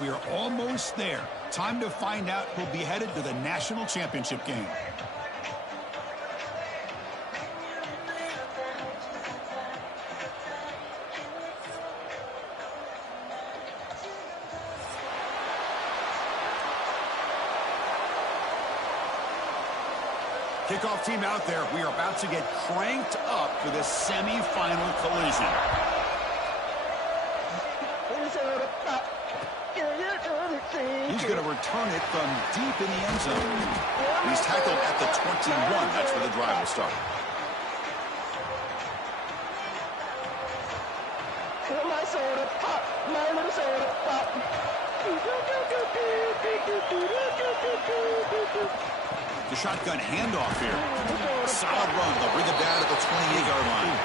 We are almost there. Time to find out who'll be headed to the national championship game. Kickoff team out there. We are about to get cranked up for this semi-final collision. He's going to return it from deep in the end zone. He's tackled at the 21. That's where the drive will start. My soda pop, my little soda pop. The shotgun handoff here. Solid run. They'll bring it down at the 28-yard line.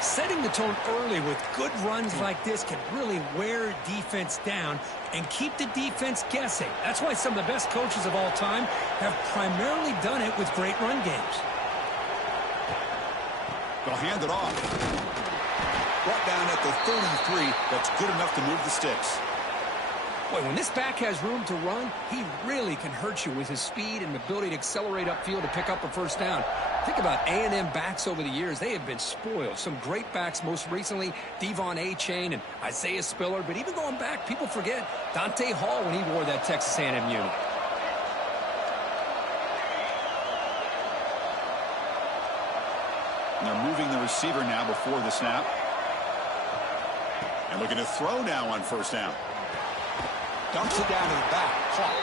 Setting the tone early with good runs like this can really wear defense down and keep the defense guessing. That's why some of the best coaches of all time have primarily done it with great run games. They'll hand it off. Brought down at the 33. That's good enough to move the sticks. Boy, when this back has room to run, he really can hurt you with his speed and ability to accelerate upfield to pick up a first down. Think about A&M backs over the years. They have been spoiled. Some great backs, most recently, Devon A-Chain and Isaiah Spiller. But even going back, people forget Dante Hall when he wore that Texas A&M uni. And they're moving the receiver now before the snap. And looking to throw now on first down. Dumps it down to the back. Caught.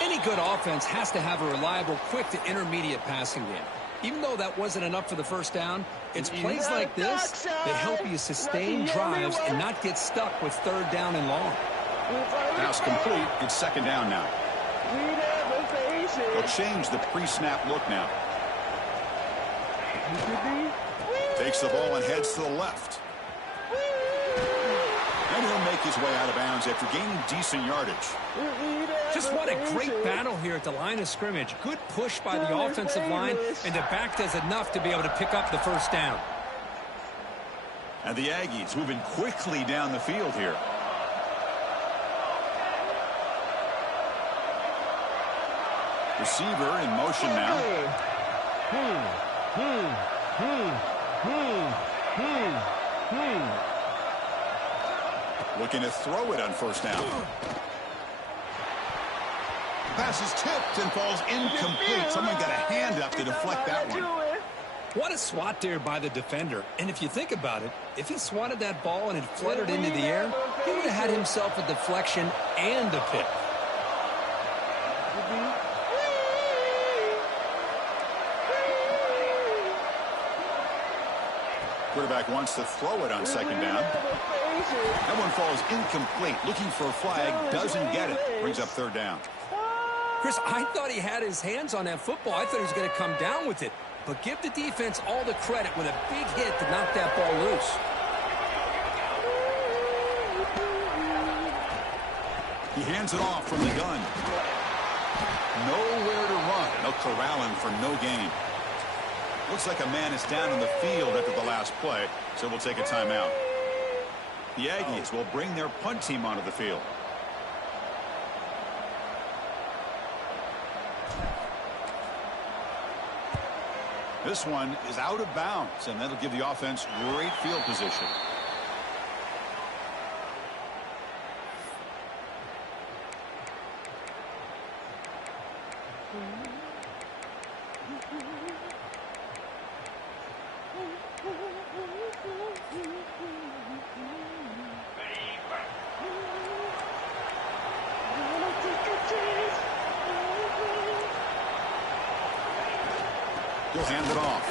Any good offense has to have a reliable, quick to intermediate passing game. Even though that wasn't enough for the first down, it's plays like this that help you sustain drives and not get stuck with third down and long. Pass complete. It's second down now. They'll change the pre-snap look now. Takes the ball and heads to the left. And he'll make his way out of bounds after gaining decent yardage. Just what a great battle here at the line of scrimmage. Good push by the offensive line, and the back does enough to be able to pick up the first down. And the Aggies moving quickly down the field here. Receiver in motion now. Looking to throw it on first down. Pass is tipped and falls incomplete. Someone got a hand up to deflect that one. What a swat there by the defender. And if you think about it, if he swatted that ball and it fluttered into the air, he would have had himself a deflection and a pick. Quarterback wants to throw it on second down. That one falls incomplete. Looking for a flag, doesn't get it. Brings up third down. Chris, I thought he had his hands on that football. I thought he was going to come down with it. But give the defense all the credit with a big hit to knock that ball loose. He hands it off from the gun. Nowhere to run. They'll corral him for no gain. Looks like a man is down in the field after the last play, so we'll take a timeout. The Aggies will bring their punt team onto the field. This one is out of bounds, and that'll give the offense great field position. He'll hand it off.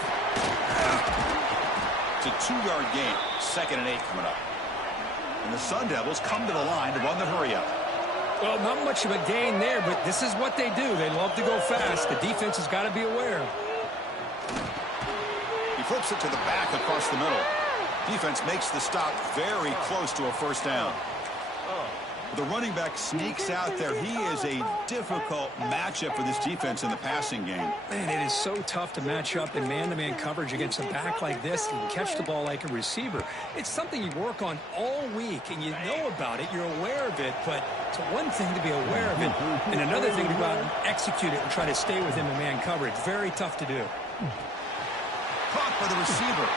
It's a 2-yard gain. 2nd and 8 coming up. And the Sun Devils come to the line to run the hurry-up. Well, not much of a gain there, but this is what they do. They love to go fast. The defense has got to be aware. He flips it to the back across the middle. Defense makes the stop very close to a first down. The running back sneaks out there. He is a difficult matchup for this defense in the passing game. Man, it is so tough to match up in man-to-man coverage against a back like this and catch the ball like a receiver. It's something you work on all week, and you know about it. You're aware of it, but it's one thing to be aware of it and another thing to go out and execute it and try to stay within the man coverage. Very tough to do. Caught by the receiver.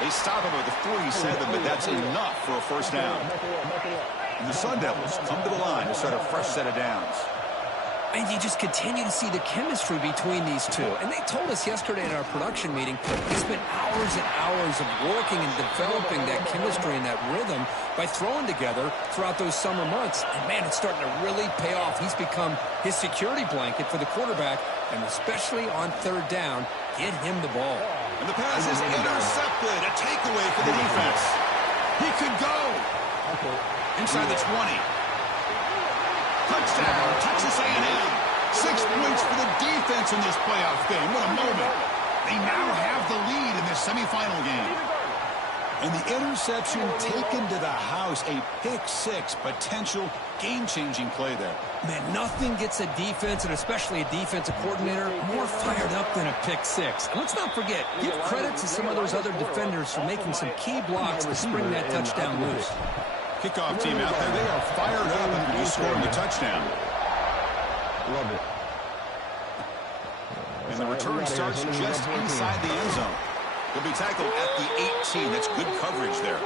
They stop him at the 47, but that's enough for a first down. And the Sun Devils come to the line to start a fresh set of downs. And you just continue to see the chemistry between these two. And they told us yesterday in our production meeting, they spent hours and hours of working and developing that chemistry and that rhythm by throwing together throughout those summer months. And, man, it's starting to really pay off. He's become his security blanket for the quarterback, and especially on third down, get him the ball. And the pass is intercepted. A takeaway for the defense. He could go. Inside the 20. Touchdown, Texas A&M. 6 points for the defense in this playoff game. What a moment. They now have the lead in this semifinal game. And the interception taken to the house. A pick-6 potential game-changing play there. Man, nothing gets a defense, and especially a defensive coordinator, more fired up than a pick-6. And let's not forget, give credit to some of those other defenders for making some key blocks to spring that touchdown loose. Kickoff team out there, they are fired up after just scoring a touchdown. Love it. And the return starts just inside the end zone. He'll be tackled at the 18. That's good coverage there.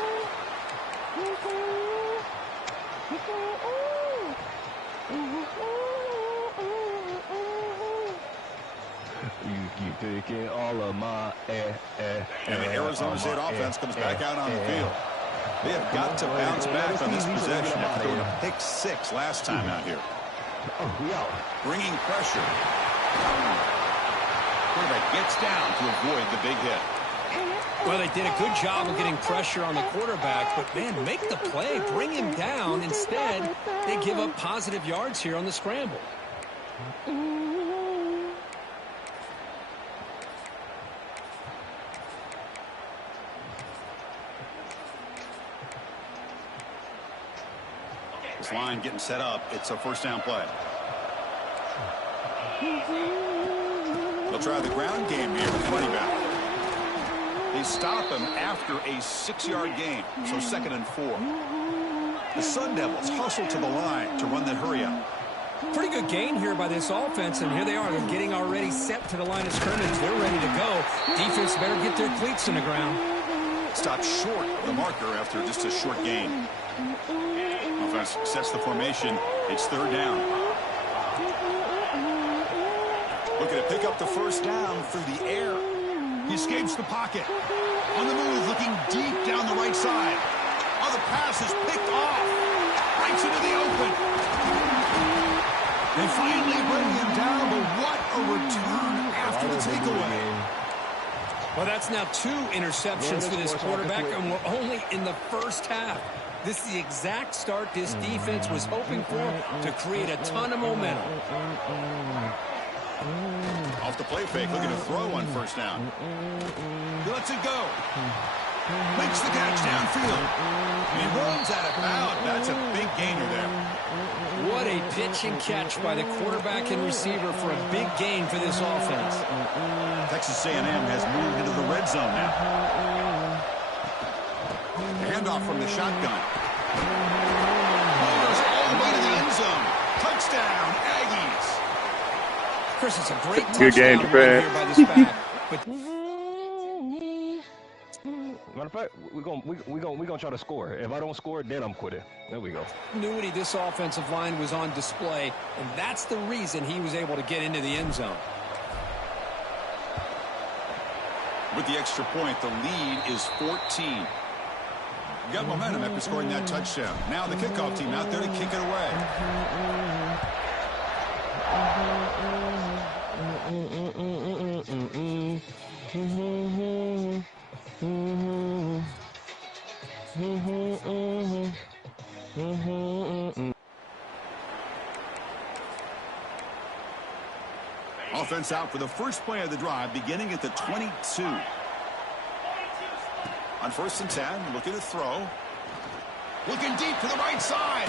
You keep taking all of my And the Arizona State offense comes back out on the field. They have got to bounce back on this possession after throwing a pick-6 last time out here. Bringing pressure. Quarterback gets down to avoid the big hit. Well, they did a good job of getting pressure on the quarterback, but, man, make the play, bring him down. Instead, they give up positive yards here on the scramble. This line getting set up. It's a first down play. They'll try the ground game here with the running back. They stop him after a 6-yard gain, so 2nd and 4. The Sun Devils hustle to the line to run the hurry up. Pretty good gain here by this offense, and here they are. They're getting already set to the line of scrimmage. They're ready to go. Defense better get their cleats in the ground. Stopped short of the marker after just a short gain. Offense sets the formation. It's third down. Looking to pick up the first down through the air. He escapes the pocket. On the move, looking deep down the right side. Oh, the pass is picked off. Breaks into the open. They finally bring him down, but what a return after the takeaway. Well, that's now 2 interceptions for this quarterback, and we're only in the first half. This is the exact start this defense was hoping for to create a ton of momentum. Off the play fake, looking to throw on first down. He lets it go. Makes the catch downfield. He runs out of bounds. That's a big gainer there. What a pitch and catch by the quarterback and receiver for a big gain for this offense. Texas A&M has moved into the red zone now. Handoff from the shotgun. Goes all the way to the end zone. Touchdown, Aggies. Chris, it's a great Good game, touchdown run here by this back. But matter of fact, we're gonna try to score. If I don't score, then I'm quitting. There we go. continuity, this offensive line was on display, and that's the reason he was able to get into the end zone. With the extra point, the lead is 14. Got momentum after scoring that touchdown. Now the kickoff team out there to kick it away. Offense out for the first play of the drive, beginning at the 22. On 1st and 10, looking to throw. Looking deep to the right side.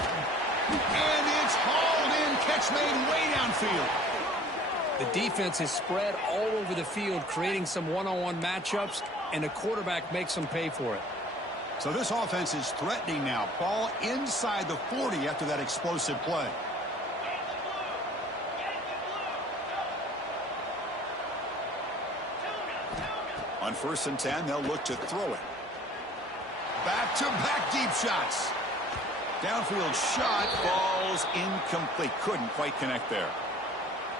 And it's hauled in. Catch made way downfield. The defense is spread all over the field, creating some one-on-one matchups, and the quarterback makes them pay for it. So this offense is threatening now. Ball inside the 40 after that explosive play. On 1st and 10, they'll look to throw it. Back-to-back deep shots. Downfield shot falls incomplete. Couldn't quite connect there.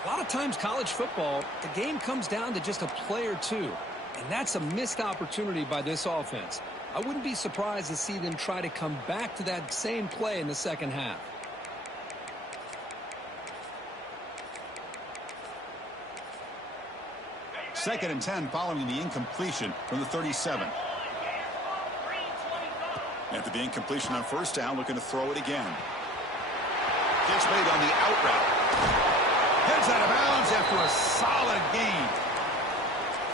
A lot of times college football, the game comes down to just a play or two. And that's a missed opportunity by this offense. I wouldn't be surprised to see them try to come back to that same play in the second half. Second and 10 following the incompletion from the 37. After the incompletion on 1st down, looking to throw it again. Catch made on the out route. Heads out of bounds after a solid gain.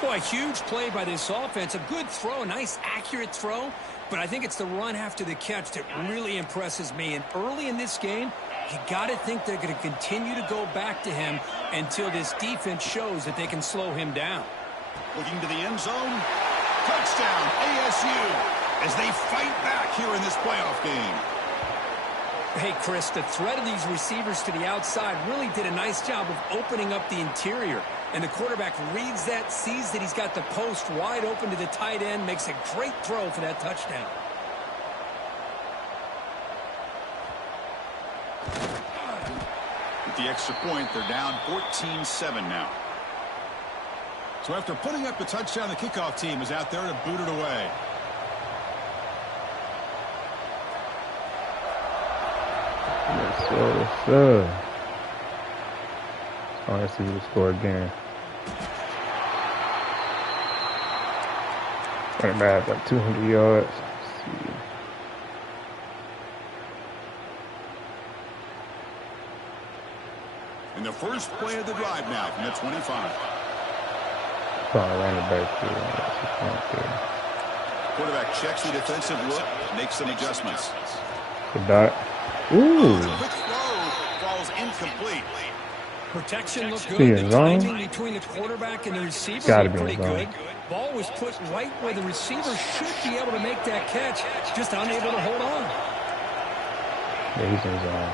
Boy, huge play by this offense. A good throw, a nice accurate throw. But I think it's the run after the catch that really impresses me. And early in this game, you got to think they're going to continue to go back to him until this defense shows that they can slow him down. Looking to the end zone. Touchdown, ASU, as they fight back here in this playoff game. Hey, Chris, the threat of these receivers to the outside really did a nice job of opening up the interior. And the quarterback reads that, sees that he's got the post wide open to the tight end, makes a great throw for that touchdown. With the extra point, they're down 14-7 now. So after putting up the touchdown, the kickoff team is out there to boot it away. Yes, sir. I want to see who score again. Running back like 200 yards. Let's see. In the first play of the drive now from the 25. Probably running back here. Quarterback checks the defensive look, makes some adjustments. Good dot. Ooh. Quick throw falls incomplete. Protection looked good. The timing between the quarterback and the receiver looked pretty good. Ball was put right where the receiver should be able to make that catch, just unable to hold on. Yeah, he's in his zone.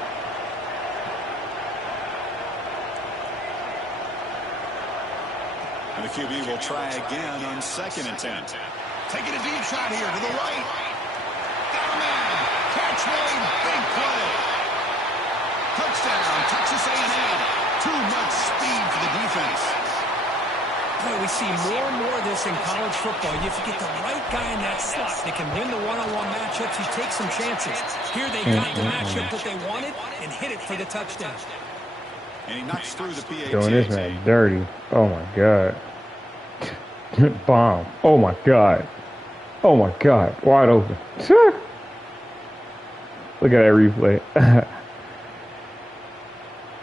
And the QB will try again on 2nd and 10. Taking a deep shot here to the right. Got a man. Catch made. Big play. Touchdown, Texas A&M. Too much speed for the defense. Boy, we see more and more of this in college football. If you get the right guy in that slot that can win the one-on-one matchups, you take some chances. Here they got the matchup that they wanted and hit it for the touchdown. And he knocks through the PAT. Doing this man dirty. Oh my God. Bomb. Oh my God. Oh my God. Wide open. Look at that replay.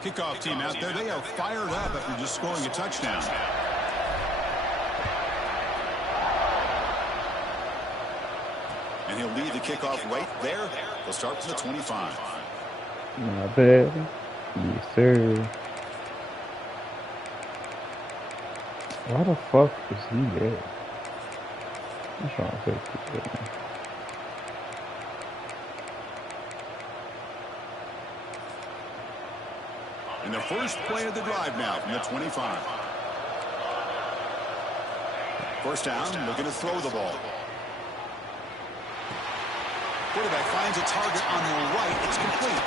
Kickoff team out there. They are fired up after just scoring a touchdown. And he'll lead the kickoff right there. They'll start from the 25. Not bad. Yes, sir. Why the fuck is he there? I'm trying to take this shit. In the first play of the drive now from the 25. First down, looking to throw the ball. Quarterback finds a target on the right. It's complete.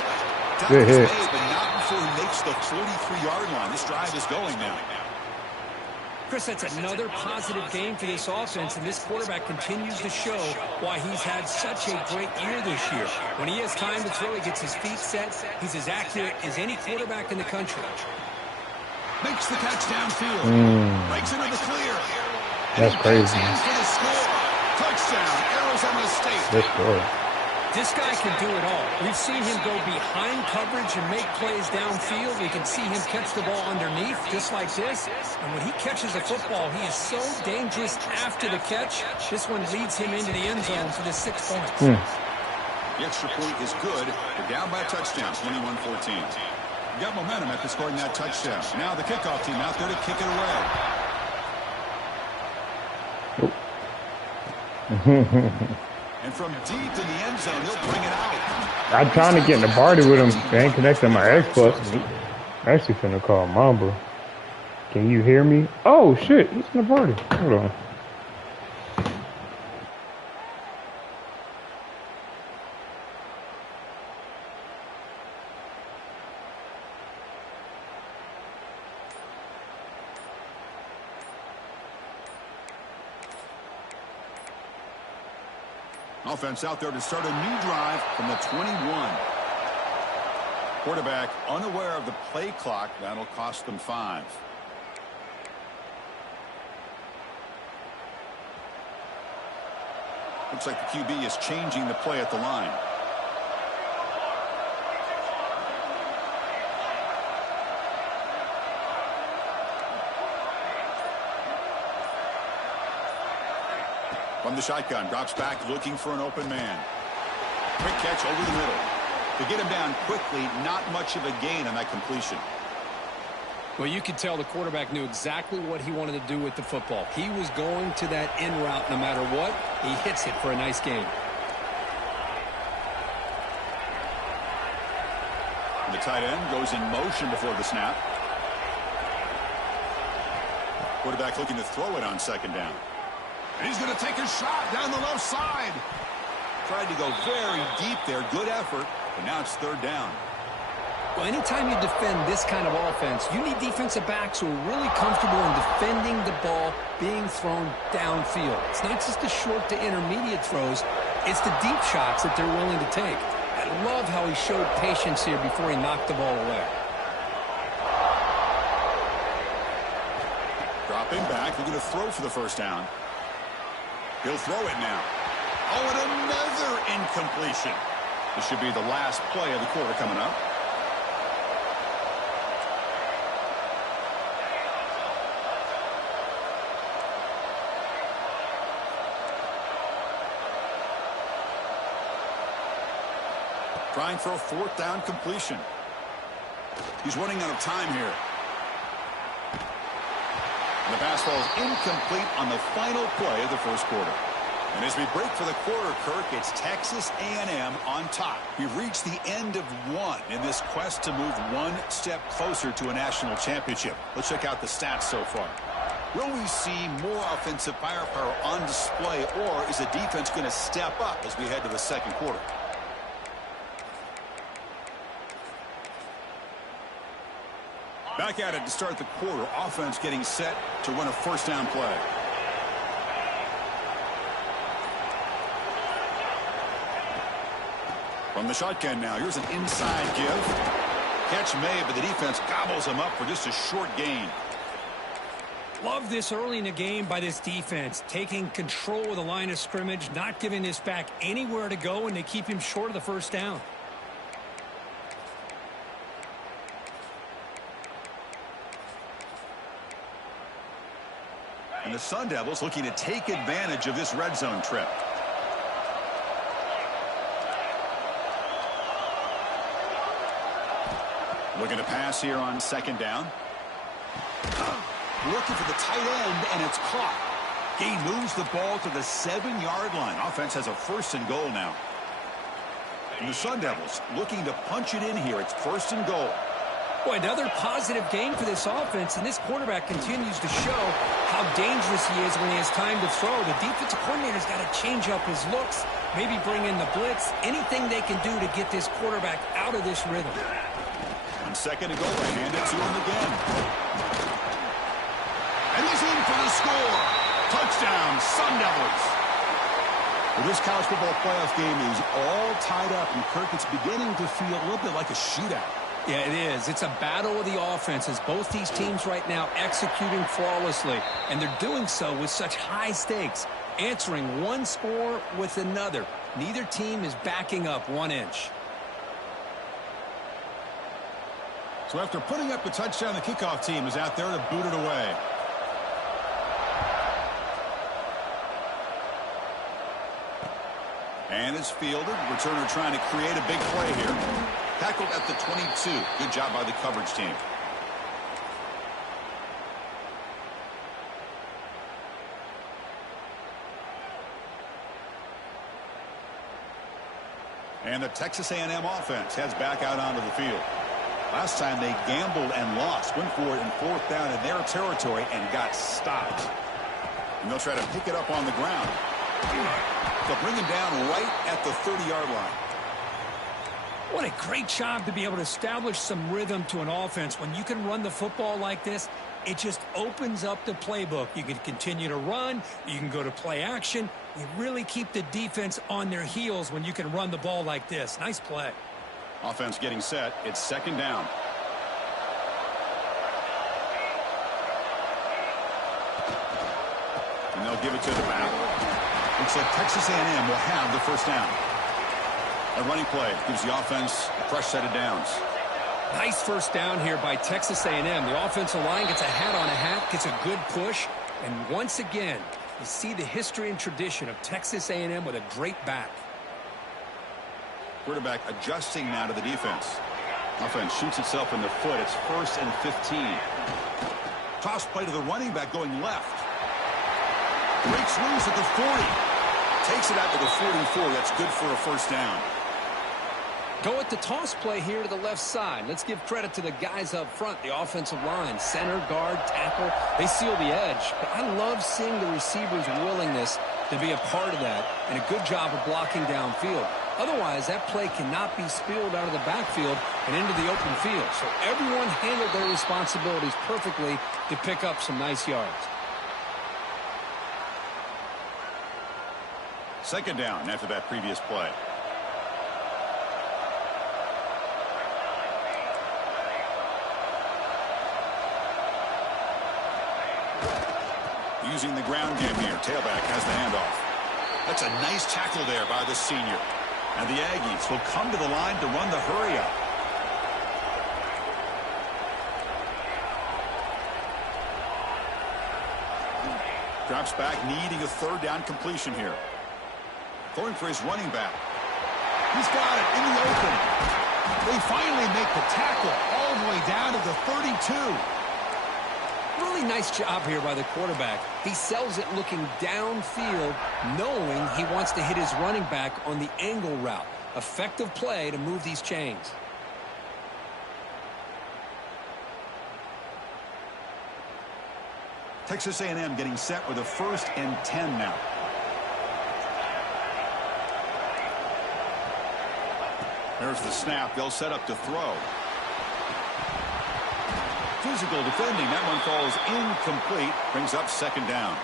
Good hit. But not before he makes the 43-yard line. This drive is going now. Chris, that's another positive game for this offense, and this quarterback continues to show why he's had such a great year this year. When he has time to throw, he gets his feet set. He's as accurate as any quarterback in the country. Makes the catch downfield. Breaks into the clear. That's crazy. For the score. Touchdown, Arizona State. That's good. This guy can do it all. We've seen him go behind coverage and make plays downfield. We can see him catch the ball underneath just like this. And when he catches the football, he is so dangerous after the catch. This one leads him into the end zone for the 6 points. The extra point is good. They're down by a touchdown, 21-14. Got momentum after scoring that touchdown. Now the kickoff team out there to kick it away. And from deep in the end zone, he'll bring it out. I'm trying to get in the party with him. They ain't connected my Xbox. I'm actually finna call Mamba. Can you hear me? Oh shit, he's in the party. Hold on. Offense out there to start a new drive from the 21. Quarterback unaware of the play clock. That'll cost them 5. Looks like the QB is changing the play at the line. From the shotgun, drops back looking for an open man. Quick catch over the middle. To get him down quickly, not much of a gain on that completion. Well, you could tell the quarterback knew exactly what he wanted to do with the football. He was going to that in route no matter what. He hits it for a nice gain. The tight end goes in motion before the snap. Quarterback looking to throw it on second down. And he's going to take a shot down the left side. Tried to go very deep there. Good effort. But now it's third down. Well, anytime you defend this kind of offense, you need defensive backs who are really comfortable in defending the ball being thrown downfield. It's not just the short to intermediate throws. It's the deep shots that they're willing to take. I love how he showed patience here before he knocked the ball away. Dropping back, looking to throw for the first down. He'll throw it now. Oh, and another incompletion. This should be the last play of the quarter coming up. Trying for a fourth down completion. He's running out of time here. And the pass falls incomplete on the final play of the first quarter. And as we break for the quarter, Kirk, it's Texas A&M on top. We've reached the end of one in this quest to move one step closer to a national championship. Let's check out the stats so far. Will we see more offensive firepower on display, or is the defense going to step up as we head to the second quarter? Back at it to start the quarter. Offense getting set to run a first down play. From the shotgun now, here's an inside give. Catch made, but the defense gobbles him up for just a short gain. Love this early in the game by this defense, taking control of the line of scrimmage, not giving this back anywhere to go, and they keep him short of the first down. And the Sun Devils looking to take advantage of this red zone trip. Looking to pass here on second down. Looking for the tight end, and it's caught. He moves the ball to the 7-yard line. Offense has a first and goal now. And the Sun Devils looking to punch it in here. It's first and goal. Boy, another positive game for this offense, and this quarterback continues to show how dangerous he is when he has time to throw. The defensive coordinator's got to change up his looks, maybe bring in the blitz, anything they can do to get this quarterback out of this rhythm. On second and goal, they hand it to him again. And he's in for the score. Touchdown, Sun Devils. Well, this college football playoff game is all tied up, and Kirk, it's beginning to feel a little bit like a shootout. Yeah, it is. It's a battle of the offenses. Both these teams right now executing flawlessly, and they're doing so with such high stakes, answering one score with another. Neither team is backing up 1 inch. So after putting up a touchdown, the kickoff team is out there to boot it away. And it's fielded. Returner trying to create a big play here. Tackled at the 22. Good job by the coverage team. And the Texas A&M offense heads back out onto the field. Last time they gambled and lost. Went for it in 4th down in their territory and got stopped. And they'll try to pick it up on the ground. They'll bring him down right at the 30-yard line. What a great job to be able to establish some rhythm to an offense. When you can run the football like this, it just opens up the playbook. You can continue to run. You can go to play action. You really keep the defense on their heels when you can run the ball like this. Nice play. Offense getting set. It's 2nd down. And they'll give it to the back. Looks like Texas A&M will have the 1st down. A running play gives the offense a fresh set of downs. Nice 1st down here by Texas A&M. The offensive line gets a hat on a hat, gets a good push, and once again, you see the history and tradition of Texas A&M with a great back. Quarterback adjusting now to the defense. Offense shoots itself in the foot. It's 1st and 15. Toss play to the running back going left. Breaks loose at the 40. Takes it out to the 44. That's good for a 1st down. Go at the toss play here to the left side. Let's give credit to the guys up front, the offensive line, center, guard, tackle. They seal the edge. But I love seeing the receivers' willingness to be a part of that and a good job of blocking downfield. Otherwise, that play cannot be spilled out of the backfield and into the open field. So everyone handled their responsibilities perfectly to pick up some nice yards. 2nd down after that previous play. Using the ground game here. Tailback has the handoff. That's a nice tackle there by the senior. And the Aggies will come to the line to run the hurry up. Drops back, needing a 3rd down completion here. Throwing for his running back. He's got it in the open. They finally make the tackle all the way down to the 32. Really nice job here by the quarterback. He sells it looking downfield, knowing he wants to hit his running back on the angle route. Effective play to move these chains. Texas A&M getting set with a 1st and 10 now. There's the snap. They'll set up to throw. Physical defending. That one falls incomplete. Brings up 2nd down.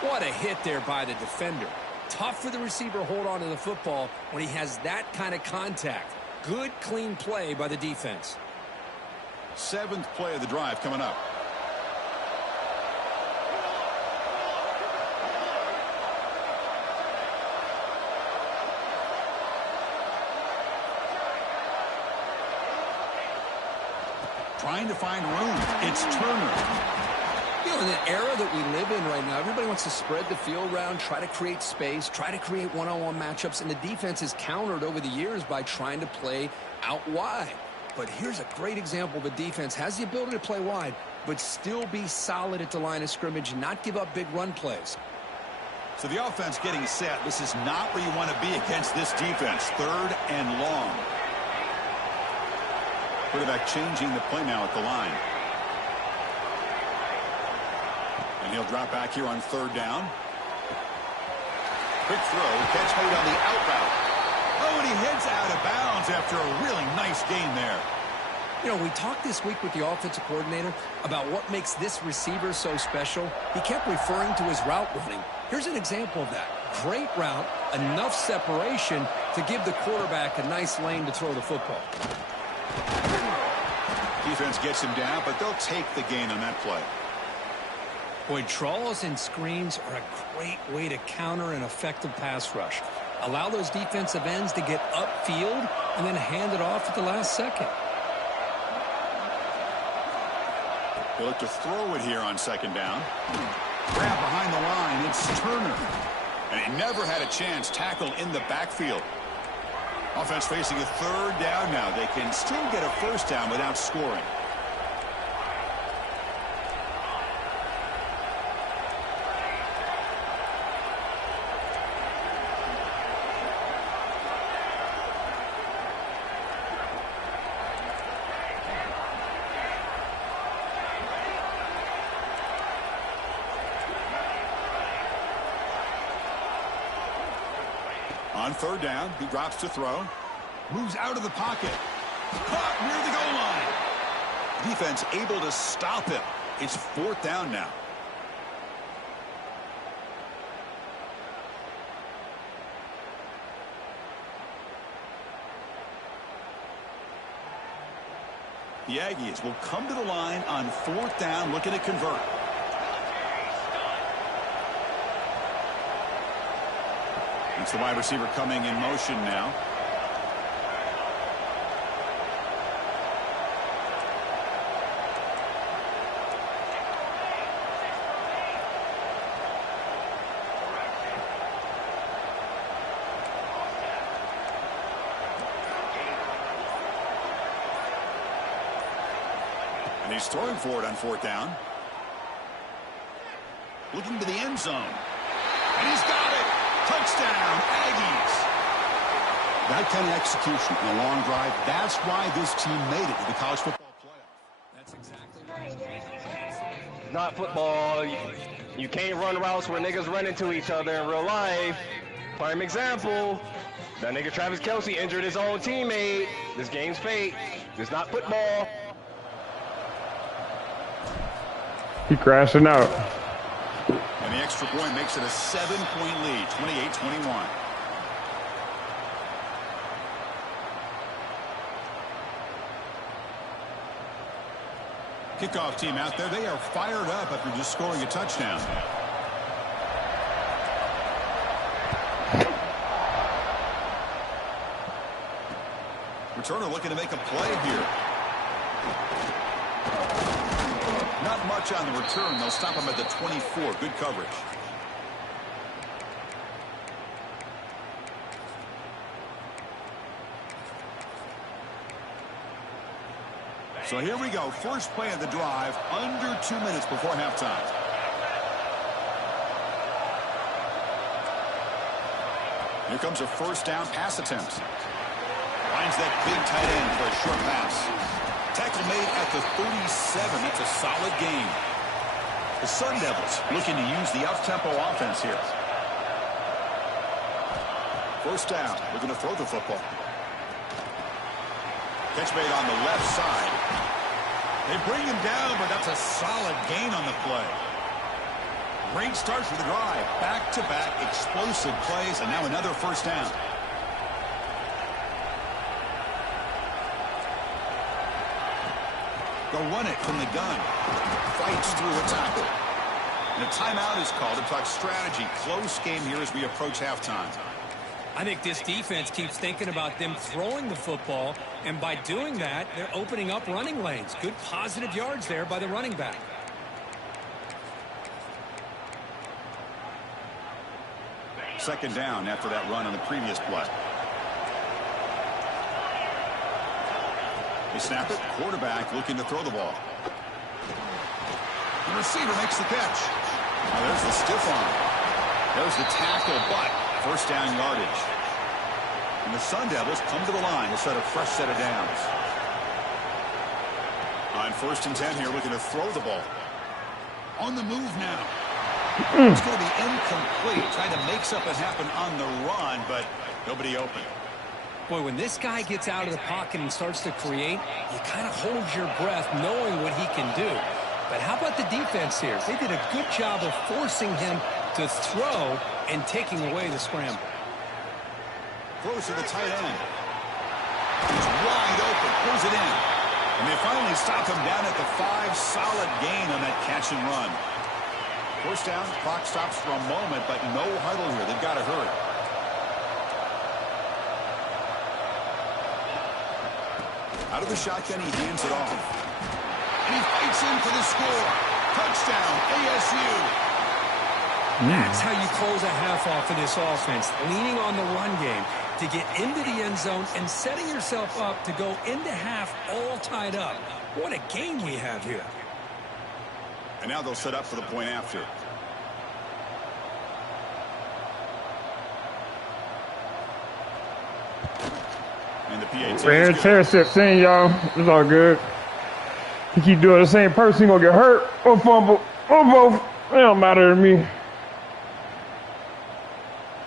What a hit there by the defender. Tough for the receiver to hold on to the football when he has that kind of contact. Good, clean play by the defense. 7th play of the drive coming up. Trying to find room. It's Turner. You know, in the era that we live in right now, everybody wants to spread the field around, try to create space, try to create one-on-one matchups, and the defense is countered over the years by trying to play out wide. But here's a great example. The defense has the ability to play wide, but still be solid at the line of scrimmage and not give up big run plays. So the offense getting set. This is not where you want to be against this defense. 3rd and long. Quarterback changing the play now at the line. And he'll drop back here on 3rd down. Quick throw. Catch made on the out route. Oh, and he heads out of bounds after a really nice gain there. You know, we talked this week with the offensive coordinator about what makes this receiver so special. He kept referring to his route running. Here's an example of that. Great route, enough separation to give the quarterback a nice lane to throw the football. Defense gets him down, but they'll take the gain on that play. Boy, draws and screens are a great way to counter an effective pass rush. Allow those defensive ends to get upfield and then hand it off at the last second. They look to throw it here on 2nd down. Grab behind the line. It's Turner. And he never had a chance tackled in the backfield. Offense facing a third down now. They can still get a first down without scoring. On third down, he drops to throw. Moves out of the pocket. Caught near the goal line. Defense able to stop him. It's fourth down now. The Aggies will come to the line on fourth down, looking to convert. It's the wide receiver coming in motion now. And he's throwing for it on fourth down. Looking to the end zone. And he's got it. Touchdown, Aggies. That kind of execution in a long drive, that's why this team made it to the college football playoff. That's exactly right. Not football. You can't run routes where niggas run into each other in real life. Prime example, that nigga Travis Kelce injured his own teammate. This game's fake. It's not football. He crashing out. And the extra point makes it a 7-point lead, 28-21. Kickoff team out there. They are fired up after just scoring a touchdown. Returner looking to make a play here. Not much on the return. They'll stop him at the 24. Good coverage. So here we go. First play of the drive. Under 2 minutes before halftime. Here comes a first down pass attempt. Finds that big tight end for a short pass. Tackle made at the 37. That's a solid gain. The Sun Devils looking to use the up-tempo offense here. First down. We're going to throw the football. Catch made on the left side. They bring him down, but that's a solid gain on the play. Great start for the drive. Back-to-back explosive plays, and now another first down. They'll run it from the gun. Fights through a tackle. And a timeout is called to talk strategy. Close game here as we approach halftime. I think this defense keeps thinking about them throwing the football, and by doing that, they're opening up running lanes. Good positive yards there by the running back. Second down after that run on the previous play. They snap it. Quarterback looking to throw the ball. The receiver makes the catch. Now there's the stiff arm. There's the tackle, but first down yardage. And the Sun Devils come to the line to set a fresh set of downs. On 1st and 10 here, looking to throw the ball. On the move now. It's going to be incomplete. Trying to make something happen on the run, but nobody open. Boy, when this guy gets out of the pocket and starts to create, you kind of hold your breath knowing what he can do. But how about the defense here? They did a good job of forcing him to throw and taking away the scramble. Throws to the tight end. He's wide open. Pulls it in. And they finally stop him down at the 5. Solid gain on that catch and run. First down. Clock stops for a moment, but no huddle here. They've got to hurry. Out of the shotgun, he hands it off. And he fights in for the score. Touchdown, ASU. That's how you close a half off of this offense, leaning on the run game to get into the end zone and setting yourself up to go into half all tied up. What a game we have here. And now they'll set up for the point after. And the PAT. Man, intercept thing, y'all. It's all good. He keep doing the same person, he gonna get hurt or fumble or both. It don't matter to me.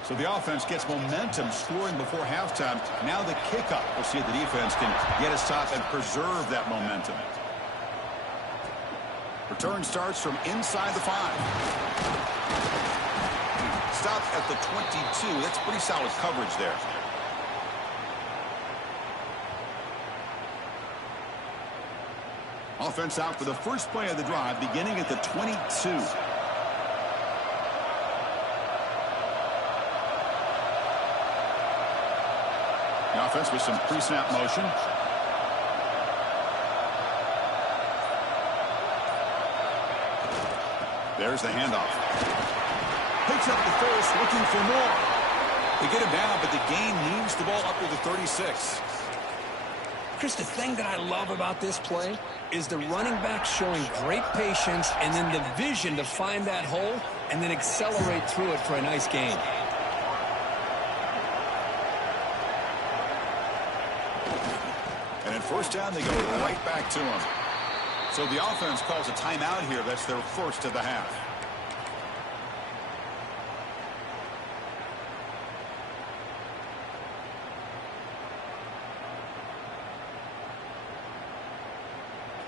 So the offense gets momentum scoring before halftime. Now the kickoff. We'll see if the defense can get a stop and preserve that momentum. Return starts from inside the 5. Stop at the 22. That's pretty solid coverage there. Offense out for the first play of the drive, beginning at the 22. The offense with some pre-snap motion. There's the handoff. Picks up the first, looking for more. They get him down, but the gain moves the ball up to the 36. Chris, the thing that I love about this play is the running back showing great patience and then the vision to find that hole and then accelerate through it for a nice gain. And at first down, they go right back to him. So the offense calls a timeout here. That's their first of the half.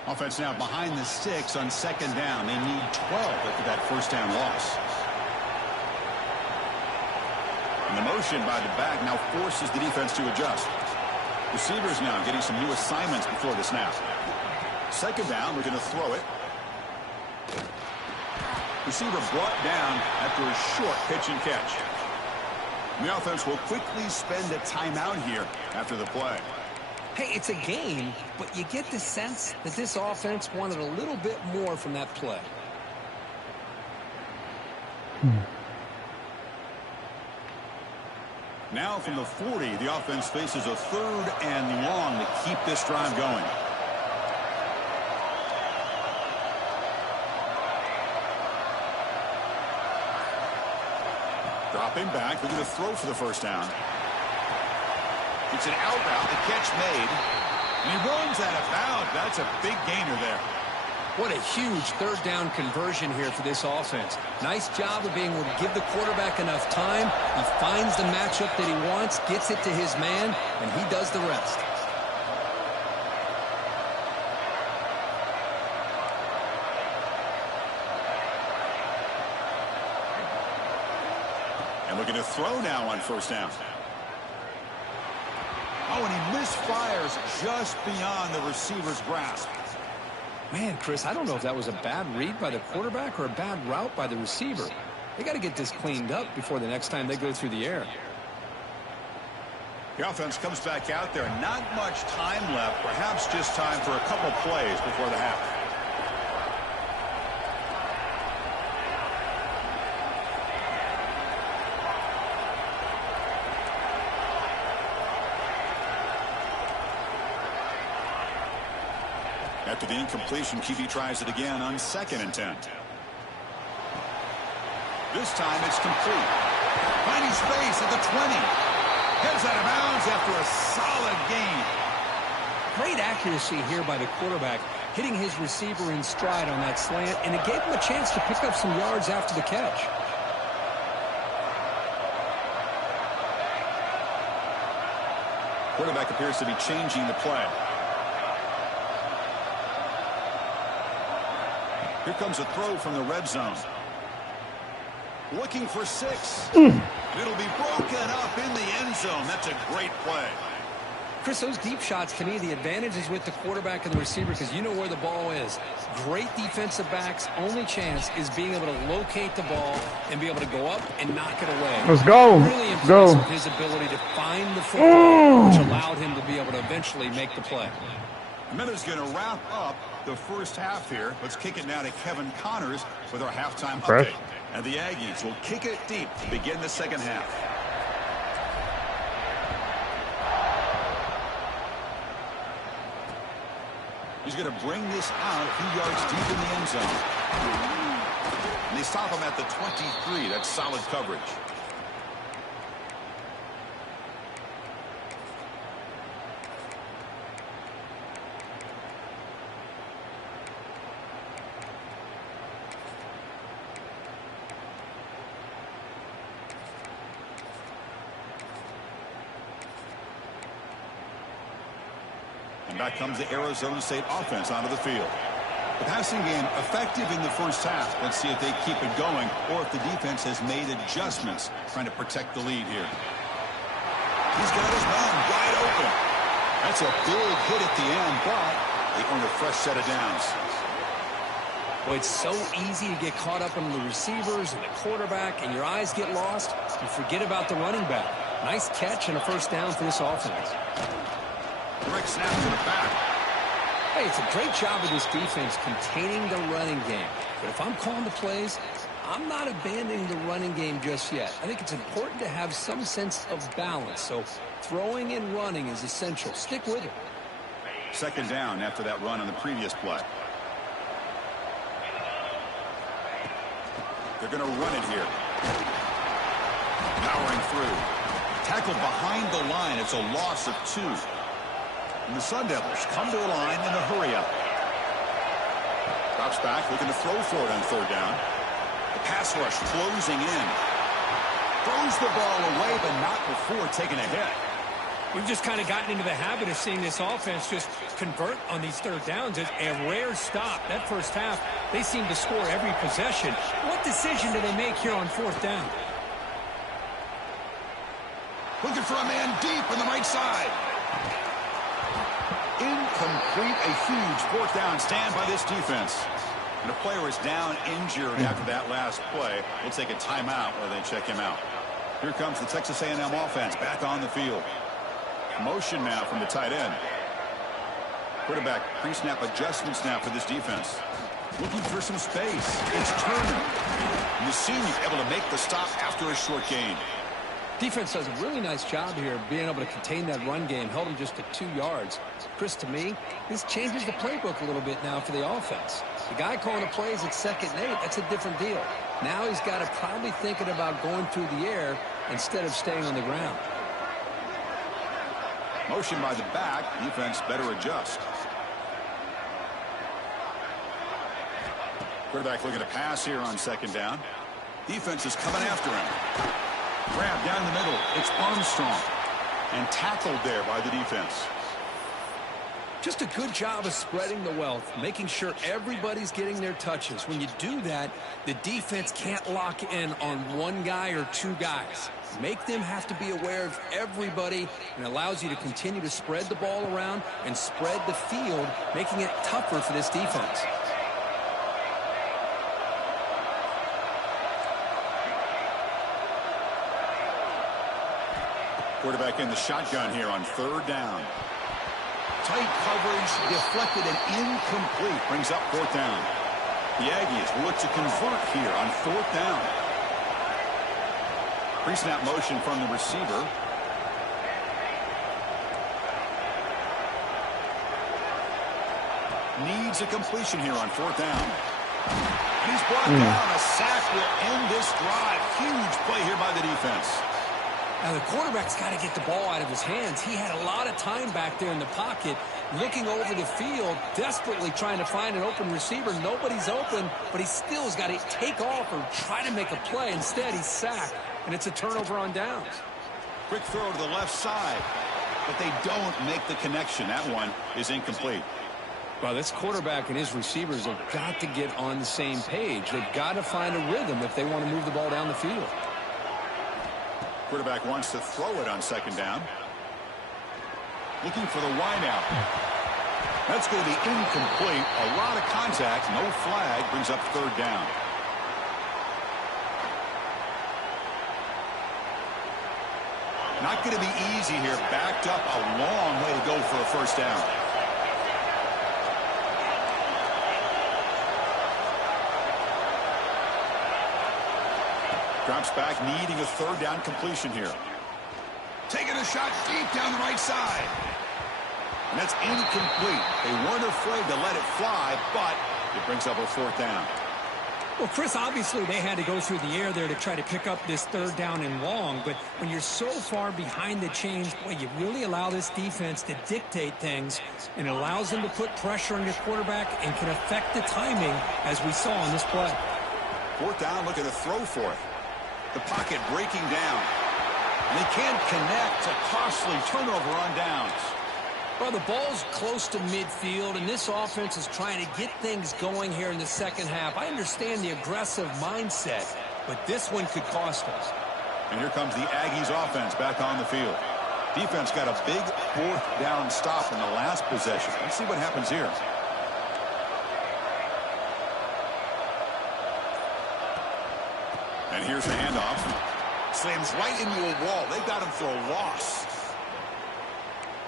Offense now behind the sticks on second down. They need 12 after that first down loss. And the motion by the back now forces the defense to adjust. Receivers now getting some new assignments before the snap. Second down, we're going to throw it. Receiver brought down after a short pitch and catch. And the offense will quickly spend a timeout here after the play. Hey, it's a game, but you get the sense that this offense wanted a little bit more from that play. Now from the 40, the offense faces a 3rd and long to keep this drive going. Dropping back, they're going to throw for the first down. It's an out route, the catch made. And he runs out of bounds. That's a big gainer there. What a huge third down conversion here for this offense. Nice job of being able to give the quarterback enough time. He finds the matchup that he wants, gets it to his man, and he does the rest. And looking to throw now on first down. Oh, and he misfires just beyond the receiver's grasp. Man, Chris, I don't know if that was a bad read by the quarterback or a bad route by the receiver. They got to get this cleaned up before the next time they go through the air. The offense comes back out there. Not much time left. Perhaps just time for a couple plays before the half. After the incompletion, QB tries it again on 2nd and 10. This time it's complete. Finding space at the 20. Heads out of bounds after a solid gain. Great accuracy here by the quarterback, hitting his receiver in stride on that slant, and it gave him a chance to pick up some yards after the catch. Quarterback appears to be changing the play. Here comes a throw from the red zone. Looking for 6. It'll be broken up in the end zone. That's a great play. Chris, those deep shots, to me, the advantage is with the quarterback and the receiver because you know where the ball is. Great defensive backs' only chance is being able to locate the ball and be able to go up and knock it away. Let's go. Really impressed with his ability to find the football, which allowed him to be able to eventually make the play. And then is going to wrap up the first half here. Let's kick it now to Kevin Connors with our halftime update. And the Aggies will kick it deep to begin the second half. He's going to bring this out a few yards deep in the end zone. And they stop him at the 23. That's solid coverage. And back comes the Arizona State offense onto the field. The passing game effective in the first half. Let's see if they keep it going or if the defense has made adjustments trying to protect the lead here. He's got his man wide open. That's a big hit at the end, but they earn a fresh set of downs. Well, it's so easy to get caught up on the receivers and the quarterback, and your eyes get lost. You forget about the running back. Nice catch and a first down for this offense. Direct snap to the back. Hey, it's a great job of this defense containing the running game. But if I'm calling the plays, I'm not abandoning the running game just yet. I think it's important to have some sense of balance. So throwing and running is essential. Stick with it. Second down after that run on the previous play. They're going to run it here. Powering through. Tackled behind the line. It's a loss of 2. And the Sun Devils come to the line in a hurry-up. Drops back, looking to throw for it on third down. The pass rush closing in. Throws the ball away, but not before taking a hit. We've just kind of gotten into the habit of seeing this offense just convert on these third downs. It's a rare stop. That first half, they seem to score every possession. What decision do they make here on fourth down? Looking for a man deep on the right side. Incomplete, a huge fourth down stand by this defense. And a player is down injured after that last play. We'll take a timeout while they check him out. Here comes the Texas A&M offense back on the field. Motion now from the tight end. Quarterback pre-snap adjustments now for this defense. Looking for some space. It's Turner. And the senior able to make the stop after a short gain. Defense does a really nice job here being able to contain that run game. Held him just to 2 yards. Chris, to me, this changes the playbook a little bit now for the offense. The guy calling the plays at 2nd and 8, that's a different deal. Now he's got to probably thinking about going through the air instead of staying on the ground. Motion by the back. Defense better adjust. Quarterback looking to pass here on 2nd down. Defense is coming after him. Grab down the middle. It's Armstrong. And tackled there by the defense. Just a good job of spreading the wealth, making sure everybody's getting their touches. When you do that, the defense can't lock in on one guy or 2 guys. Make them have to be aware of everybody, and allows you to continue to spread the ball around and spread the field, making it tougher for this defense. Quarterback in the shotgun here on 3rd down. Tight coverage, deflected and incomplete. Brings up 4th down. The Aggies will look to convert here on 4th down. Pre-snap motion from the receiver. Needs a completion here on 4th down. And he's brought down. A sack will end this drive. Huge play here by the defense. Now, the quarterback's got to get the ball out of his hands. He had a lot of time back there in the pocket, looking over the field, desperately trying to find an open receiver. Nobody's open, but he still has got to take off or try to make a play. Instead, he's sacked, and it's a turnover on downs. Quick throw to the left side, but they don't make the connection. That one is incomplete. Well, this quarterback and his receivers have got to get on the same page. They've got to find a rhythm if they want to move the ball down the field. Quarterback wants to throw it on 2nd down. Looking for the wideout. That's going to be incomplete. A lot of contact, no flag, brings up 3rd down. Not going to be easy here. Backed up a long way to go for a 1st down. Drops back, needing a third down completion here. Taking a shot deep down the right side. And that's incomplete. They weren't afraid to let it fly, but it brings up a fourth down. Well, Chris, obviously they had to go through the air there to try to pick up this third down and long, but when you're so far behind the chains, boy, you really allow this defense to dictate things, and it allows them to put pressure on your quarterback and can affect the timing, as we saw on this play. Fourth down, looking to throw for it. The pocket breaking down. And they can't connect. A costly turnover on downs. Well, the ball's close to midfield, and this offense is trying to get things going here in the second half. I understand the aggressive mindset, but this one could cost us. And here comes the Aggies offense back on the field. Defense got a big fourth down stop in the last possession. Let's see what happens here. And here's the handoff. Slams right into a wall. They got him for a loss.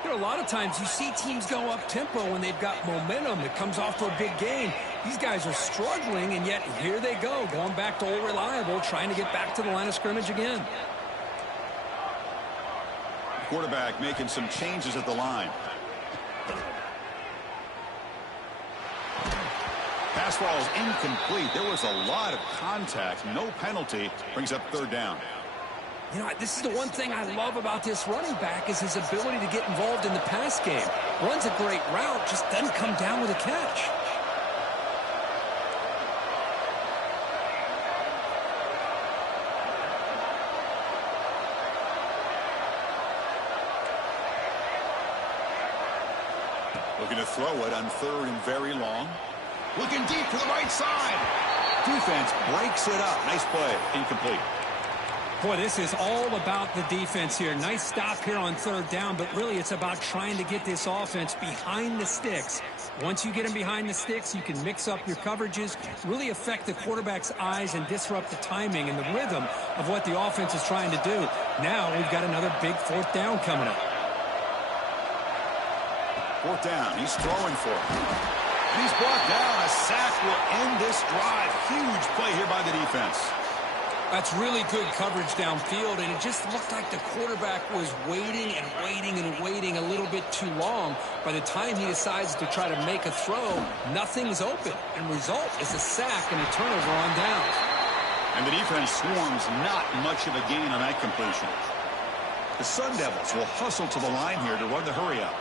You know, a lot of times you see teams go up-tempo when they've got momentum. It comes off to a big gain. These guys are struggling, and yet here they go, going back to old reliable, trying to get back to the line of scrimmage again. Quarterback making some changes at the line. Pass ball is incomplete. There was a lot of contact. No penalty. Brings up third down. You know, this is the one thing I love about this running back is his ability to get involved in the pass game. Runs a great route, just doesn't come down with a catch. Looking to throw it on third and very long. Looking deep to the right side. Defense breaks it up. Nice play. Incomplete. Boy, this is all about the defense here. Nice stop here on third down, but really it's about trying to get this offense behind the sticks. Once you get them behind the sticks, you can mix up your coverages, really affect the quarterback's eyes and disrupt the timing and the rhythm of what the offense is trying to do. Now we've got another big fourth down coming up. Fourth down. He's throwing for it. And he's brought down. A sack will end this drive. Huge play here by the defense. That's really good coverage downfield, and it just looked like the quarterback was waiting and waiting and waiting a little bit too long. By the time he decides to try to make a throw, nothing's open, and result is a sack and a turnover on downs. And the defense swarms not much of a gain on that completion. The Sun Devils will hustle to the line here to run the hurry up.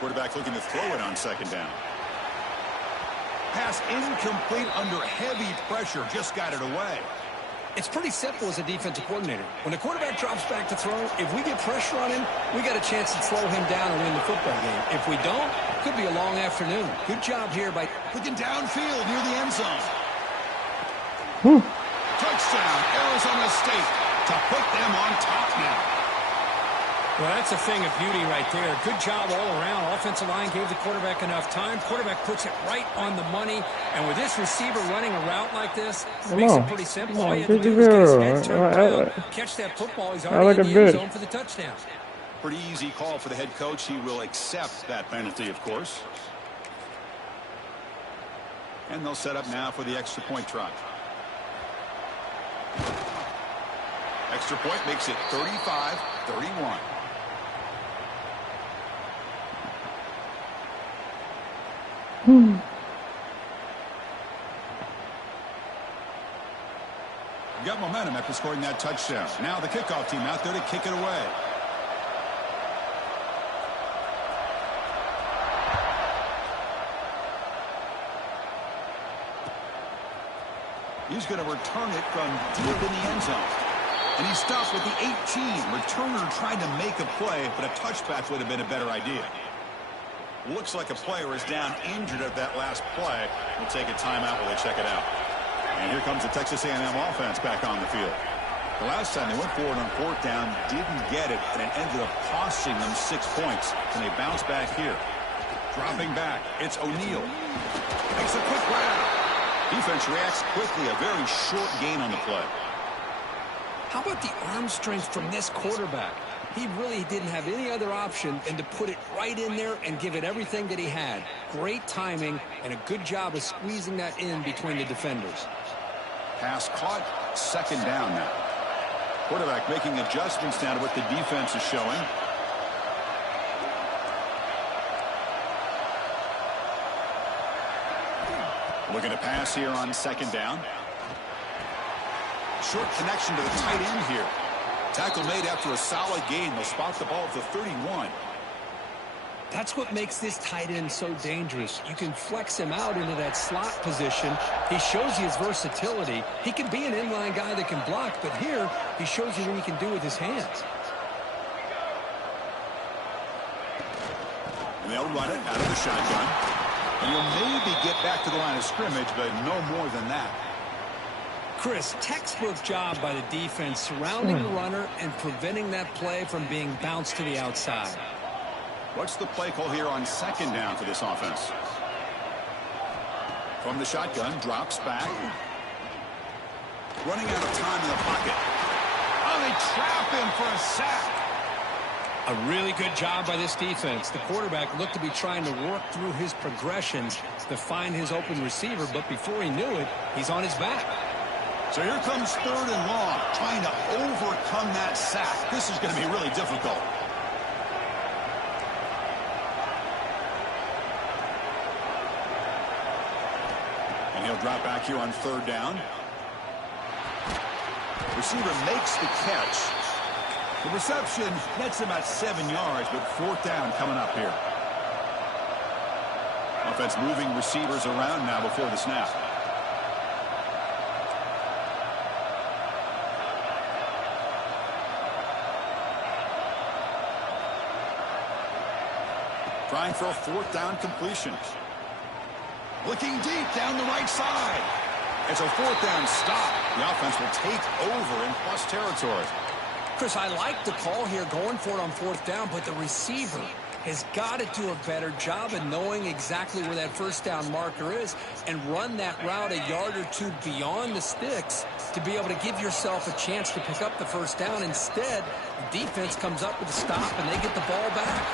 Quarterback looking to throw it on second down. Pass incomplete under heavy pressure. Just got it away. It's pretty simple as a defensive coordinator. When the quarterback drops back to throw, if we get pressure on him, we got a chance to slow him down and win the football game. If we don't, it could be a long afternoon. Good job here by looking downfield near the end zone. Whew. Touchdown, Arizona State, to put them on top now. Well, that's a thing of beauty right there. Good job all around. Offensive line gave the quarterback enough time. Quarterback puts it right on the money. And with this receiver running a route like this, it makes it pretty simple. All you have to do is get his head turned around, catch that football. He's already in the end zone for the touchdown. Pretty easy call for the head coach. He will accept that penalty, of course. And they'll set up now for the extra point try. Extra point makes it 35-31. Hmm. Got momentum after scoring that touchdown. Now the kickoff team out there to kick it away. He's going to return it from deep in the end zone. And he stopped with the 18. Returner trying to make a play, but a touchback would have been a better idea. Looks like a player is down injured at that last play. We'll take a timeout while they check it out. And here comes the Texas A&M offense back on the field. The last time they went forward on fourth down, didn't get it, and it ended up costing them 6 points. And they bounce back here. Dropping back, it's O'Neal. Makes a quick grab. Defense reacts quickly, a very short gain on the play. How about the arm strength from this quarterback? He really didn't have any other option than to put it right in there and give it everything that he had. Great timing and a good job of squeezing that in between the defenders. Pass caught, Second down now. Quarterback making adjustments now to what the defense is showing. Looking to pass here on second down. Short connection to the tight end here. Tackle made after a solid gain. They'll spot the ball at the 31. That's what makes this tight end so dangerous. You can flex him out into that slot position. He shows you his versatility. He can be an inline guy that can block, but here he shows you what he can do with his hands. And they'll run it out of the shotgun. And you'll maybe get back to the line of scrimmage, but no more than that. Chris, textbook job by the defense surrounding the runner and preventing that play from being bounced to the outside. What's the play call here on second down for this offense? From the shotgun, drops back. Running out of time in the pocket. Oh, they trap him for a sack. A really good job by this defense. The quarterback looked to be trying to work through his progressions to find his open receiver, but before he knew it, he's on his back. So here comes third and long, trying to overcome that sack. This is going to be really difficult. And he'll drop back here on third down. Receiver makes the catch. The reception nets about 7 yards, but fourth down coming up here. Offense moving receivers around now before the snap. Trying for a fourth down completion. Looking deep down the right side. It's a fourth down stop. The offense will take over in plus territory. Chris, I like the call here going for it on fourth down, but the receiver has got to do a better job of knowing exactly where that first down marker is and run that route a yard or two beyond the sticks to be able to give yourself a chance to pick up the first down. Instead, the defense comes up with a stop and they get the ball back.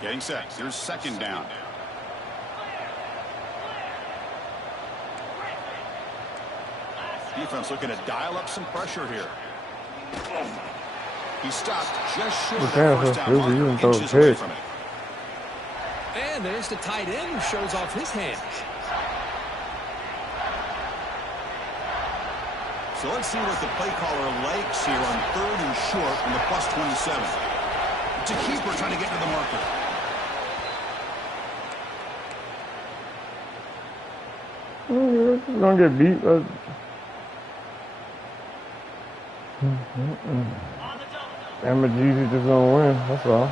Getting set. Here's second down. Defense looking to dial up some pressure here. He stopped just short of that first down marker, inches away from it. And there's the tight end who shows off his hands. So let's see what the play caller likes here on third and short from the plus 27. It's a keeper trying to get to the marker. He's gonna get beat. Jeezy just gonna win. That's all.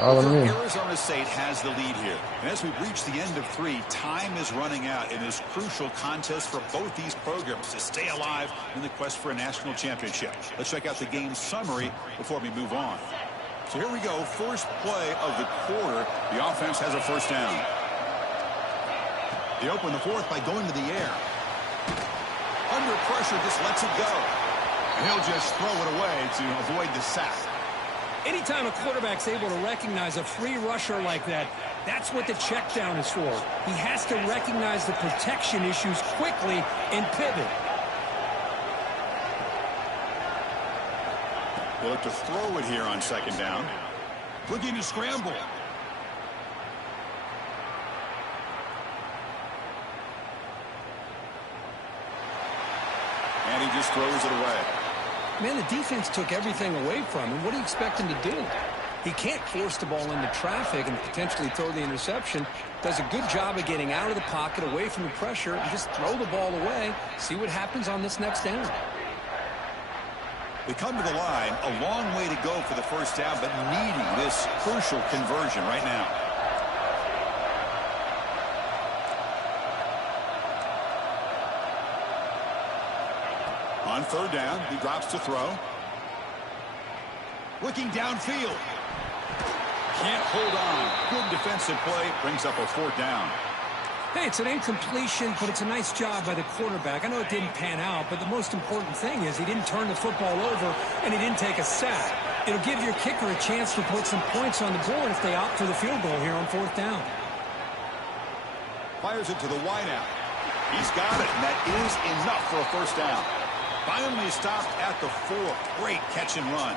Arizona State has the lead here. And as we've reached the end of 3, time is running out in this crucial contest for both these programs to stay alive in the quest for a national championship. Let's check out the game summary before we move on. So here we go. First play of the quarter. The offense has a first down. They open the fourth by going to the air. Under pressure, just lets it go. And he'll just throw it away to avoid the sack. Anytime a quarterback's able to recognize a free rusher like that, that's what the check down is for. He has to recognize the protection issues quickly and pivot. They'll look to throw it here on second down. Looking to scramble. And he just throws it away. Man, the defense took everything away from him. What do you expect him to do? He can't force the ball into traffic and potentially throw the interception. Does a good job of getting out of the pocket, away from the pressure, and just throw the ball away. See what happens on this next down. They come to the line, a long way to go for the first down, but needing this crucial conversion right now. On third down, he drops to throw. Looking downfield. Can't hold on. Good defensive play. Brings up a fourth down. Hey, it's an incompletion, but it's a nice job by the quarterback. I know it didn't pan out, but the most important thing is he didn't turn the football over and he didn't take a sack. It'll give your kicker a chance to put some points on the board if they opt for the field goal here on 4th down. Fires it to the wideout. He's got it, and that is enough for a first down. Finally stopped at the 4. Great catch and run.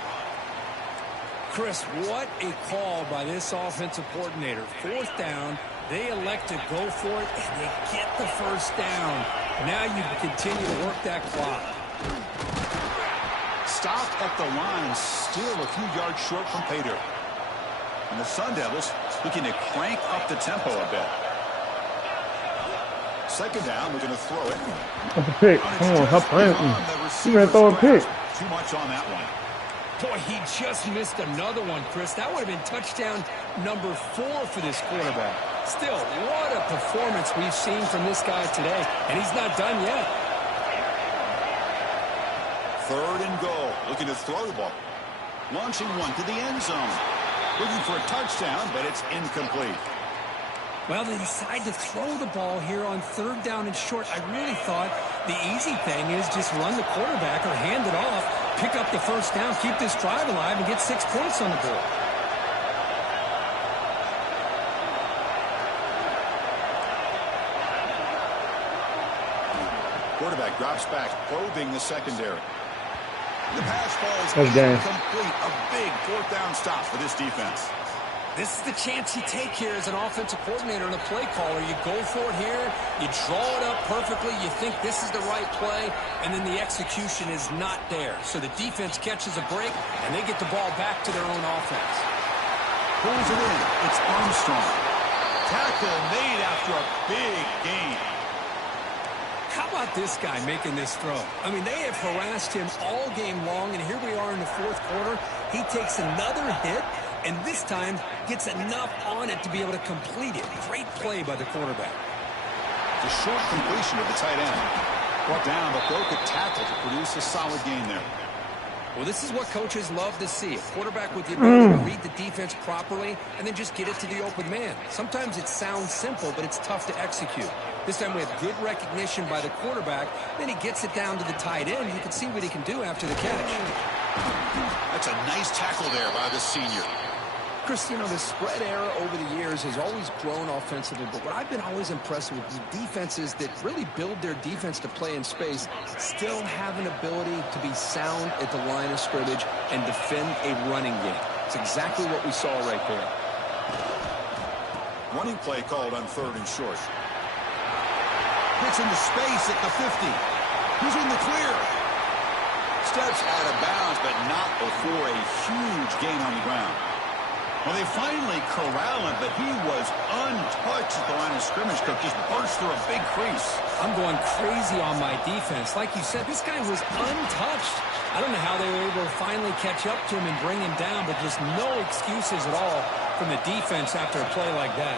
Chris, what a call by this offensive coordinator. 4th down. They elect to go for it, and they get the first down. Now you can continue to work that clock. Stopped at the line, still a few yards short from pay dirt. And the Sun Devils looking to crank up the tempo a bit. 2nd down, we're going to throw it. That's a pick. Come on, stop playing. You're going to throw a pick. Too much on that one. Boy, he just missed another one, Chris. That would have been touchdown number 4 for this quarterback. Still, what a performance we've seen from this guy today, and he's not done yet. 3rd and goal, looking to throw the ball. Launching one to the end zone. Looking for a touchdown, but it's incomplete. Well, they decide to throw the ball here on 3rd down and short. I really thought the easy thing is just run the quarterback or hand it off, pick up the first down, keep this drive alive, and get 6 points on the board. Quarterback drops back, probing the secondary. The pass falls incomplete. A big 4th down stop for this defense. This is the chance you take here as an offensive coordinator and a play caller. You go for it here, you draw it up perfectly, you think this is the right play, and then the execution is not there. So the defense catches a break, and they get the ball back to their own offense. Pulls it in. It's Armstrong. Tackle made after a big gain. How about this guy making this throw? I mean, they have harassed him all game long, and here we are in the 4th quarter. He takes another hit, and this time gets enough on it to be able to complete it. Great play by the quarterback. The short completion of the tight end. Brought down, but broke a tackle to produce a solid gain there. Well, this is what coaches love to see. A quarterback with the ability to read the defense properly and then just get it to the open man. Sometimes it sounds simple, but it's tough to execute. This time we have good recognition by the quarterback. Then he gets it down to the tight end. You can see what he can do after the catch. That's a nice tackle there by the senior. Chris, you know, the spread era over the years has always grown offensively, but what I've been always impressed with is defenses that really build their defense to play in space still have an ability to be sound at the line of scrimmage and defend a running game. It's exactly what we saw right there. Running play called on 3rd and short. Gets into space at the 50. He's in the clear. Steps out of bounds, but not before a huge gain on the ground. Well, they finally corral him, but he was untouched at the line of scrimmage. Cook just burst through a big crease. I'm going crazy on my defense. Like you said, this guy was untouched. I don't know how they were able to finally catch up to him and bring him down, but just no excuses at all from the defense after a play like that.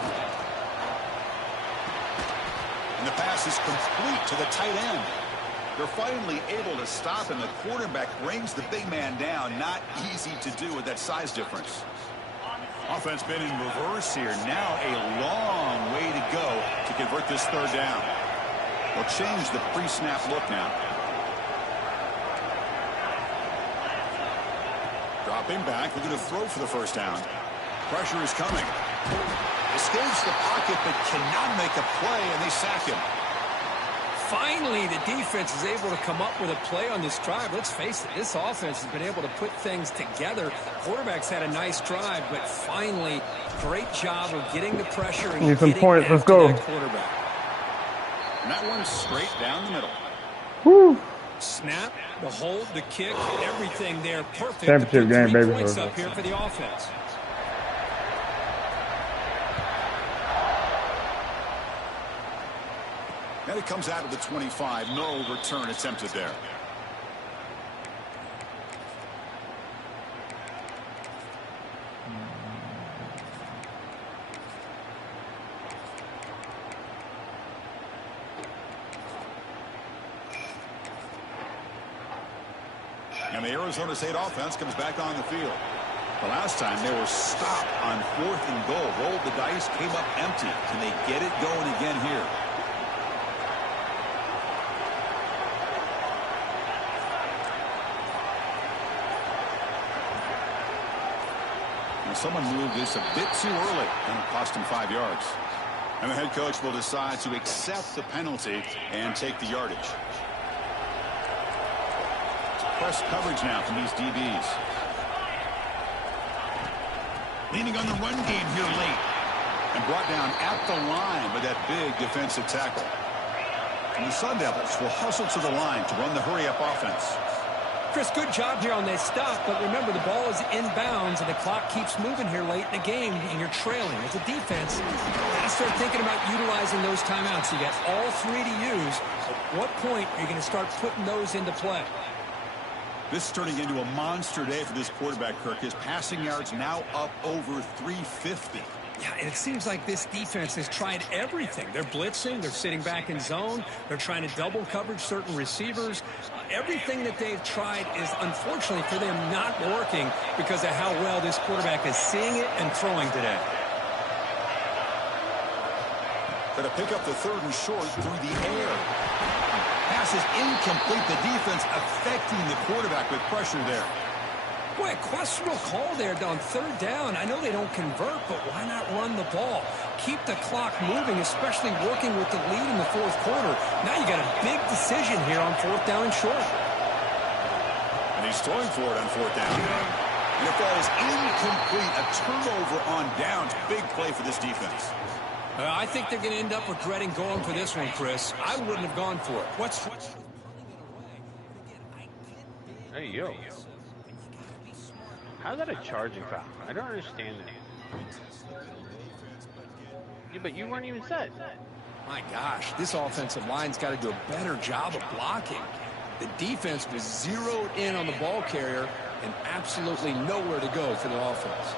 And the pass is complete to the tight end. They're finally able to stop him. The quarterback brings the big man down. Not easy to do with that size difference. Offense been in reverse here. Now a long way to go to convert this 3rd down. They'll change the pre-snap look now. Dropping back, looking to throw for the first down. Pressure is coming. Escapes the pocket but cannot make a play, and they sack him. Finally, the defense is able to come up with a play on this drive. Let's face it, this offense has been able to put things together. Quarterback's had a nice drive, but finally, great job of getting the pressure and need some getting points. Let's after go. that quarterback. And that one's straight down the middle. Woo. Snap, the hold, the kick, everything there perfect. Championship game, baby. 3 points up here for the offense. And it comes out of the 25. No return attempted there. And the Arizona State offense comes back on the field. The last time they were stopped on 4th and goal. Rolled the dice, came up empty. Can they get it going again here? And someone moved this a bit too early, and it cost him 5 yards. And the head coach will decide to accept the penalty and take the yardage. It's press coverage now from these DBs. Leaning on the run game here late. And brought down at the line by that big defensive tackle. And the Sun Devils will hustle to the line to run the hurry-up offense. Chris, good job here on that stop, but remember, the ball is inbounds, and the clock keeps moving here late in the game, and you're trailing. As a defense, you got to start thinking about utilizing those timeouts. You got all 3 to use. At what point are you going to start putting those into play? This is turning into a monster day for this quarterback, Kirk. His passing yards now up over 350. Yeah, and it seems like this defense has tried everything. They're blitzing. They're sitting back in zone. They're trying to double coverage certain receivers. Everything that they've tried is, unfortunately for them, not working because of how well this quarterback is seeing it and throwing today. Got to pick up the 3rd and short through the air. Pass is incomplete. The defense affecting the quarterback with pressure there. Boy, a questionable call there on 3rd down. I know they don't convert, but why not run the ball? Keep the clock moving, especially working with the lead in the 4th quarter. Now you got a big decision here on 4th down and short. And he's throwing for it on 4th down. And it falls incomplete. A turnover on downs. Big play for this defense. I think they're going to end up regretting going for this one, Chris. I wouldn't have gone for it. Hey, yo. How's that a charging foul? I don't understand that. Yeah, but you weren't even set. My gosh, this offensive line's got to do a better job of blocking. The defense was zeroed in on the ball carrier and absolutely nowhere to go for the offense.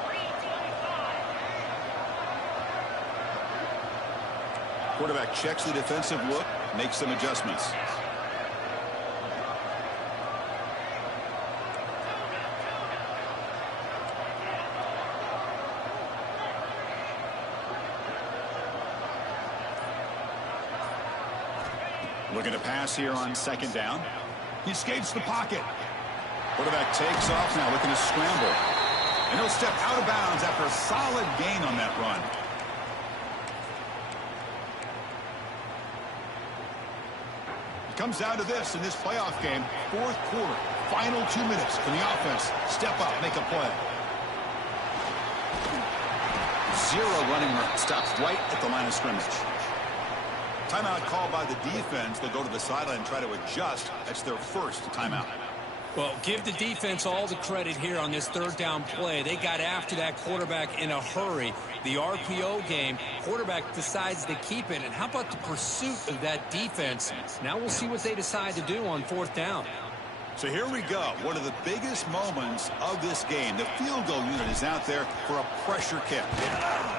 Quarterback checks the defensive look, makes some adjustments. Looking to pass here on 2nd down. He escapes the pocket. Quarterback takes off now, looking to scramble. And he'll step out of bounds after a solid gain on that run. It comes down to this in this playoff game. 4th quarter, final 2 minutes. Can the offense step up, make a play? 0 running room. Stops right at the line of scrimmage. Timeout called by the defense. They'll go to the sideline and try to adjust. That's their first timeout. Well, give the defense all the credit here on this 3rd down play. They got after that quarterback in a hurry. The RPO game, quarterback decides to keep it. And how about the pursuit of that defense? Now we'll see what they decide to do on 4th down. So here we go. One of the biggest moments of this game. The field goal unit is out there for a pressure kick.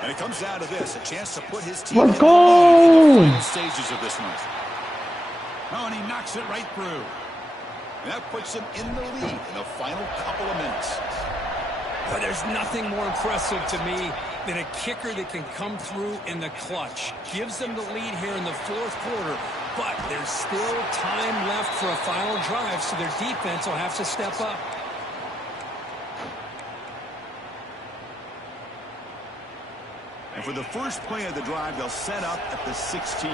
And it comes down to this, a chance to put his team in the final stages of this one. Oh, and he knocks it right through. And that puts him in the lead in the final couple of minutes. But there's nothing more impressive to me than a kicker that can come through in the clutch. Gives them the lead here in the 4th quarter. But there's still time left for a final drive, so their defense will have to step up. And for the first play of the drive, they'll set up at the 16.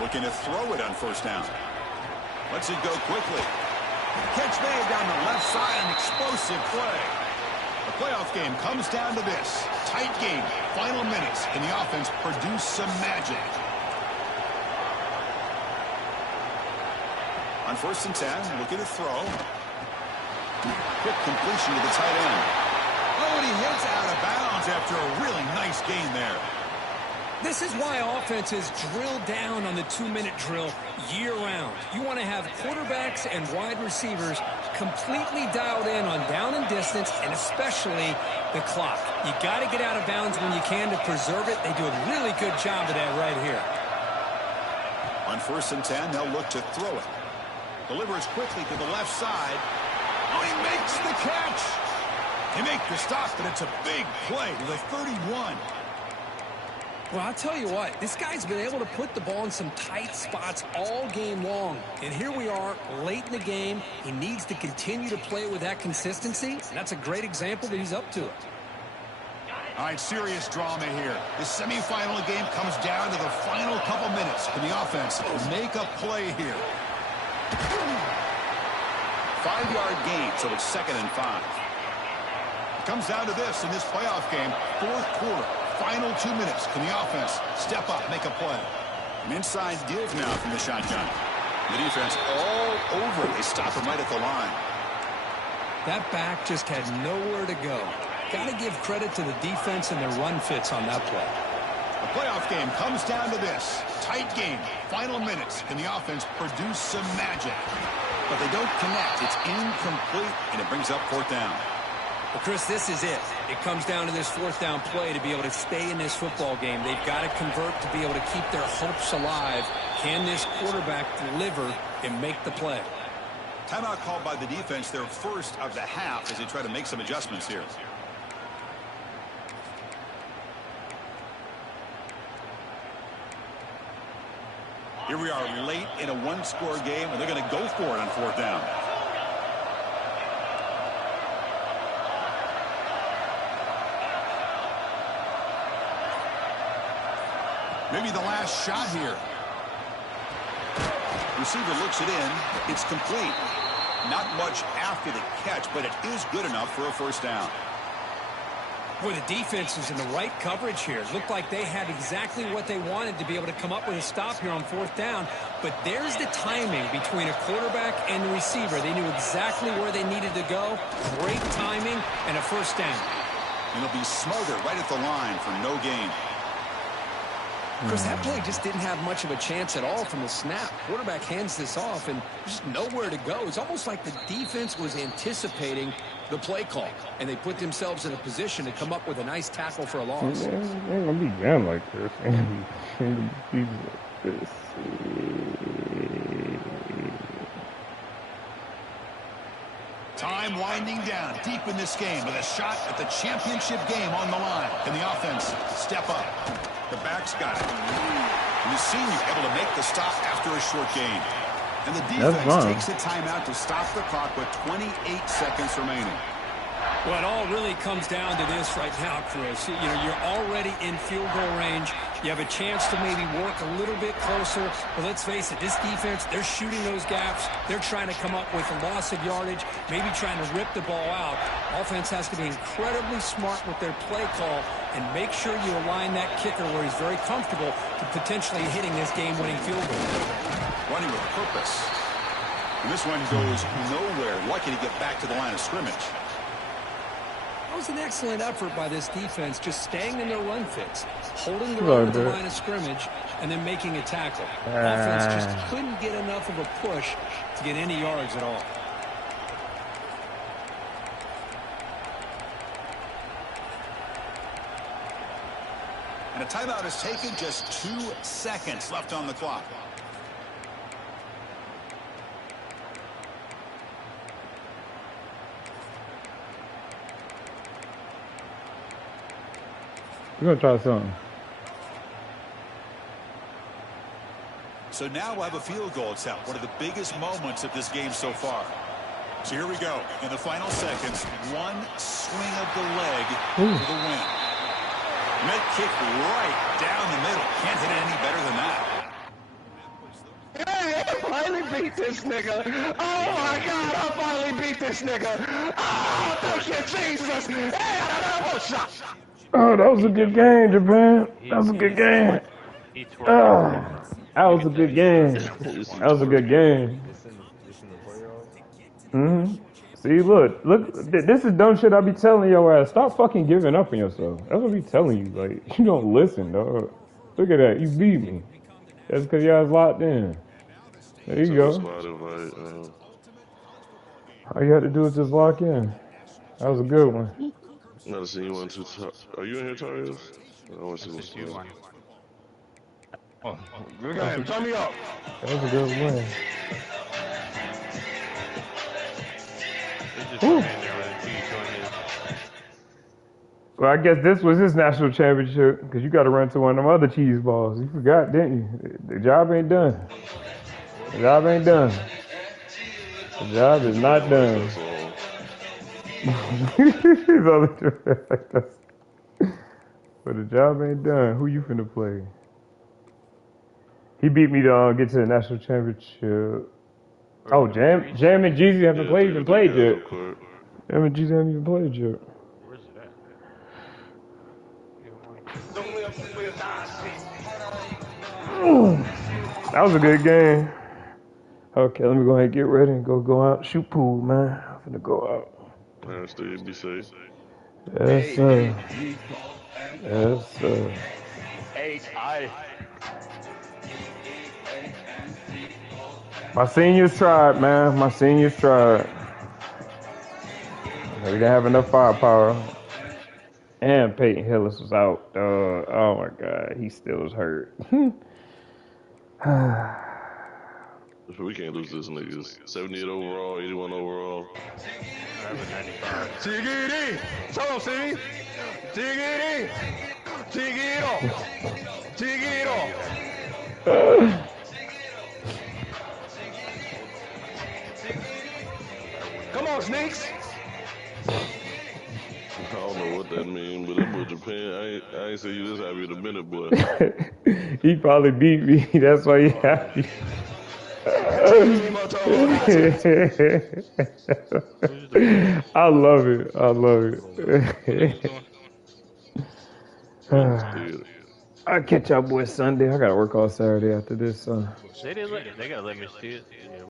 Looking to throw it on 1st down. Lets it go quickly. Catch made down the left side, an explosive play. The playoff game comes down to this. Tight game, final minutes. Can the offense produce some magic? On 1st and 10, looking to throw. Quick completion to the tight end. Oh, and he hits out of bounds after a really nice gain there. This is why offenses drill down on the 2-minute drill year-round. You want to have quarterbacks and wide receivers completely dialed in on down and distance, and especially the clock. You got to get out of bounds when you can to preserve it. They do a really good job of that right here. On 1st and 10, they'll look to throw it. Delivers quickly to the left side. Oh, he makes the catch. They make the stop, but it's a big play to the 31. Well, I'll tell you what, this guy's been able to put the ball in some tight spots all game long. And here we are, late in the game. He needs to continue to play with that consistency. And that's a great example that he's up to it. All right, serious drama here. The semifinal game comes down to the final couple minutes. Can the offense make a play here? 5-yard gain, so it's 2nd and 5. It comes down to this in this playoff game, 4th quarter. Final 2 minutes. Can the offense step up, make a play? An inside deals now from the shotgun. The defense all over it. They stop him right at the line. That back just had nowhere to go. Got to give credit to the defense and their run fits on that play. The playoff game comes down to this. Tight game. Final minutes. Can the offense produce some magic? But they don't connect. It's incomplete, and it brings up 4th down. Well, Chris, this is it. It comes down to this 4th down play to be able to stay in this football game. They've got to convert to be able to keep their hopes alive. Can this quarterback deliver and make the play? Timeout called by the defense, their first of the half, as they try to make some adjustments here. Here we are late in a one-score game, and they're going to go for it on 4th down. Maybe the last shot here. Receiver looks it in. It's complete. Not much after the catch, but it is good enough for a 1st down. Boy, the defense is in the right coverage here. It looked like they had exactly what they wanted to be able to come up with a stop here on 4th down. But there's the timing between a quarterback and the receiver. They knew exactly where they needed to go. Great timing and a 1st down. And it'll be smothered right at the line for no gain. Chris, that play just didn't have much of a chance at all from the snap. Quarterback hands this off, and just nowhere to go. It's almost like the defense was anticipating the play call, and they put themselves in a position to come up with a nice tackle for a loss. It ain't gonna be damn like this. It ain't gonna be like this. Time winding down deep in this game with a shot at the championship game on the line. Can the offense step up? The back's got it. And the senior able to make the stop after a short gain. And the defense takes a timeout to stop the clock with 28 seconds remaining. Well, it all really comes down to this right now, Chris. You know, you're already in field goal range. You have a chance to maybe work a little bit closer. But let's face it, this defense, they're shooting those gaps. They're trying to come up with a loss of yardage, maybe trying to rip the ball out. Offense has to be incredibly smart with their play call and make sure you align that kicker where he's very comfortable to potentially hitting this game-winning field goal. Running with purpose. And this one goes nowhere. Lucky to get back to the line of scrimmage. That was an excellent effort by this defense, just staying in their run fits, holding the run at the line of scrimmage, and then making a tackle. Offense just couldn't get enough of a push to get any yards at all. And a timeout is taken, just 2 seconds left on the clock. We're gonna try something. So now we'll have a field goal attempt, one of the biggest moments of this game so far. So here we go. In the final seconds, one swing of the leg for the win. Mid kick right down the middle. Can't hit it any better than that. Hey, I finally beat this nigga. Oh my God, I finally beat this nigga. Oh, thank you, Jesus. Hey, I don't know shot. Oh, that was a good game, Japan. That was a good game. That was a good game. That was a good game. See, look, this is dumb shit I be telling your ass. Stop fucking giving up on yourself. That's what I be telling you. Like, you don't listen, dog. Look at that. You beat me. That's because y'all was locked in. There you go. All you had to do is just lock in. That was a good one. Not see you want to talk. Are you in here, Tarius? I want to see what's going on. Oh, turn me up. That was a good win. in there with a cheese on his. Well, I guess this was his national championship because you got to run to one of them other cheese balls. You forgot, didn't you? The job ain't done. The job ain't done. The job is not done. He's only like that. But the job ain't done. Who you finna play? He beat me to get to the national championship. Oh, Jam and Jeezy haven't even played yet. Jam and Jeezy haven't even played yet. Where's it at? That was a good game. Okay, let me go ahead and get ready and go out. Shoot pool, man. I'm finna go out. Dynasty, be safe. Yes, sir. Yes, sir. My seniors tried, man. My seniors tried. We didn't have enough firepower. And Peyton Hillis was out. Oh my God, he still was hurt. We can't lose this niggas. 78 overall, 81 overall. Tigiri! Show him, see? Tigiri! Tigiro! Tigiro! Come on, Sneaks! I don't know what that means, but that boy Japan, I ain't say you this happy in a minute, boy. He probably beat me. That's why he happy. I love it. I love it. I'll catch y'all boys Sunday. I gotta work all Saturday after this. They gotta let me see it.